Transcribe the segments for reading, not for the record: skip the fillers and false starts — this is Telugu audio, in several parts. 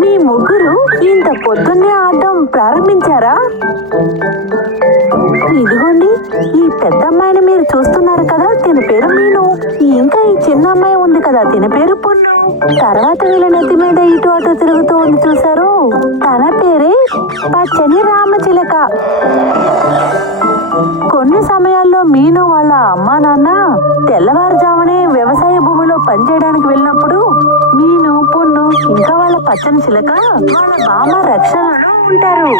మీ ముగ్గురు ఇంత పొద్దున్నే ఆడటం ప్రారంభించారా? ఇదిగోండి, ఈ పెద్ద అమ్మాయిని మీరు చూస్తున్నారు కదా, తిన పేరు మీను. ఇంకా ఈ చిన్న అమ్మాయి ఉంది కదా, తిన పేరు పొన్ను. తర్వాత వీళ్ళ నెత్తి మీద ఇటు అటు తిరుగుతూ ఉంది చూసారు, తన పేరే పచ్చని రామచిలక. కొన్ని సమయాల్లో మీను వాళ్ళ అమ్మా నాన్న తెల్లవారుజామునే వ్యవసాయ భూమిలో పనిచేయడానికి వెళ్ళినప్పుడు మీను, పొన్ను ఇంకా వాళ్ళ పచ్చని చిలక వాళ్ళ బామ్మ రక్షణలో ఉంటారు.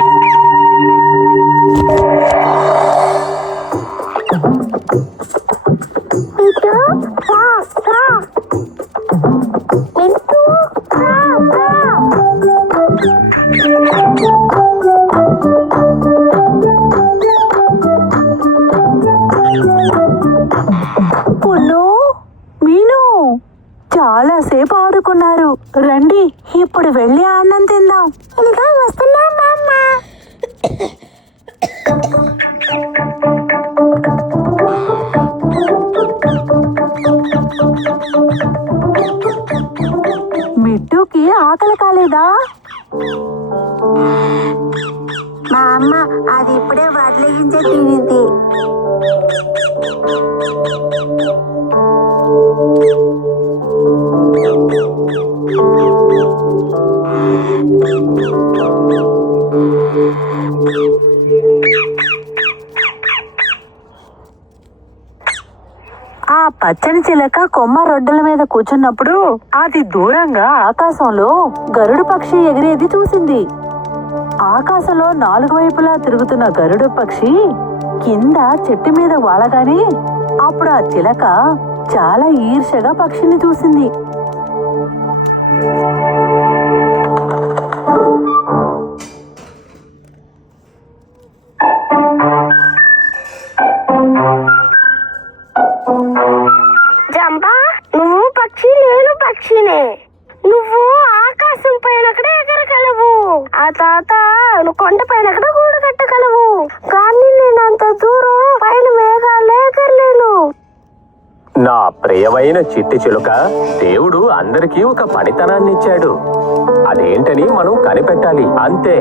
పొన్ను, మీను చాలా సేపు ఆడుకున్నారు. రండి, ఇప్పుడు వెళ్ళి అన్నం తిందాం. ఇంకా వస్తున్నా నాన్న. మిట్టుకి ఆకలి కాలేదా? మా అమ్మ అది ఇప్పుడే వడ్లగించే తినింది. ఆ పచ్చని చిలక కొమ్మ రొడ్డల మీద కూర్చున్నప్పుడు అది దూరంగా ఆకాశంలో గరుడు పక్షి ఎగిరేది చూసింది. ఆకాశంలో 4 వైపులా తిరుగుతున్న గరుడు పక్షి కింద చెట్టు మీద వాలగానే అప్పుడు ఆ చిలక చాలా ఈర్ష్యగా పక్షిని చూసింది. జంపా, నువ్వు పక్షి, నేను పక్షినే. నువ్వు ఆకాశం పైన ఎగరగలవు, ఆ తాత నువ్వు కొండ పైన గూడు కట్టగలవు. కానీ నేను అంత దూరం పైన మేఘాలు ఎగరలేను. నా ప్రియమైన చిట్టి చిలుక, దేవుడు అందరికీ ఒక పనితనాన్ని ఇచ్చాడు. అదేంటని మనం కనిపెట్టాలి, అంతే.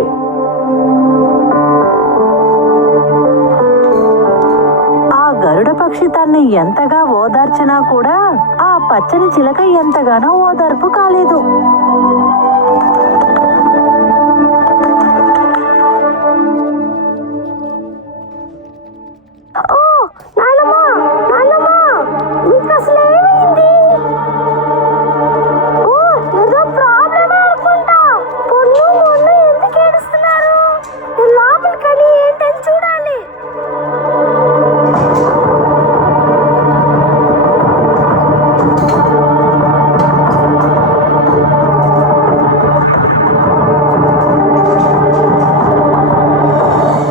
ఆ గరుడ పక్షి తన్ని ఎంతగా ఓదార్చినా కూడా ఆ పచ్చని చిలక ఎంతగానో ఓదార్పు కాలేదు. ఓ నాన్నమ్మ, నాన్నమ్మ, నీకు అసలు ఏమైంది? ఓ ఏదో ప్రాబ్లమే అనుకుంటా. పొన్ను మొన్ను ఎందుకు ఏడుస్తున్నారు? నేను లోపలికని ఏంటని చూడాలి.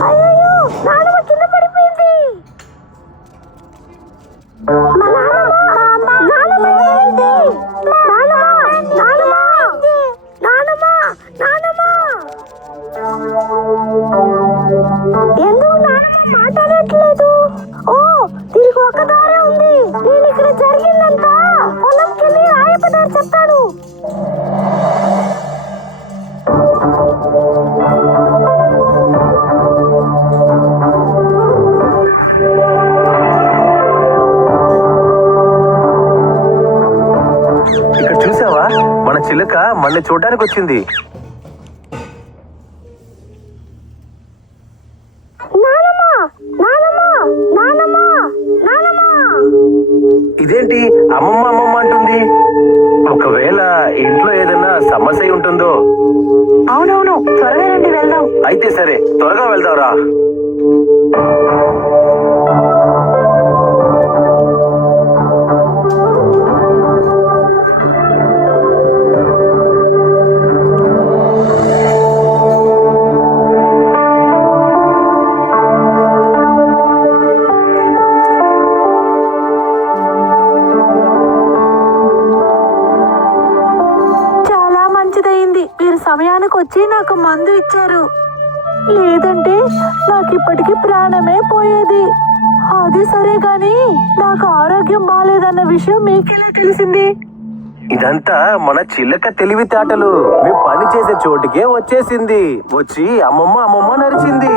అయ్యో, నాన్నమ్మ కింద పడిపోయింది. మా నాన్నమ్మ, నాన్నమ్మ ఏమైంది? నాన్నమ్మ, నాన్నమ్మ, నాన్నమ్మ, నాన్నమ్మ. ఎందుకు నాన్నమ్మ మాట్లాడట్లేదు? ఓ, దీనికి ఒక దారే ఉంది. నేను ఇక్కడ జరిగిందంతా పొలంకెళ్ళి రాయపదారు చెప్తాను. ఇక్కడ చూసావా, మన చిలుక మన చూడడానికి వచ్చింది. నాన్నమ్మ, నాన్నమ్మ, నాన్నమ్మ, నాన్నమ్మ. ఇదేంటి అమ్మమ్మ అమ్మమ్మ అంటుంది? ఒకవేళ ఇంట్లో ఏదైనా సమస్య అయి ఉంటుందో. అవునవును, త్వరగా రండి వెళ్దాం. అయితే సరే, త్వరగా వెళ్దాంరా. సమయానికి వచ్చి నాకు మందు ఇచ్చారు. లేదంటే నాకు ఇప్పటికి ప్రాణమే పోయేది. అది సరే గాని నాకు ఆరోగ్యం బాలేదన్న విషయం మీకెలా తెలిసింది? ఇదంతా మన చిలక తెలివితేటలు. మేము పని చేసే చోటుకే వచ్చేసింది. వచ్చి అమ్మమ్మ అమ్మమ్మ నరిచింది.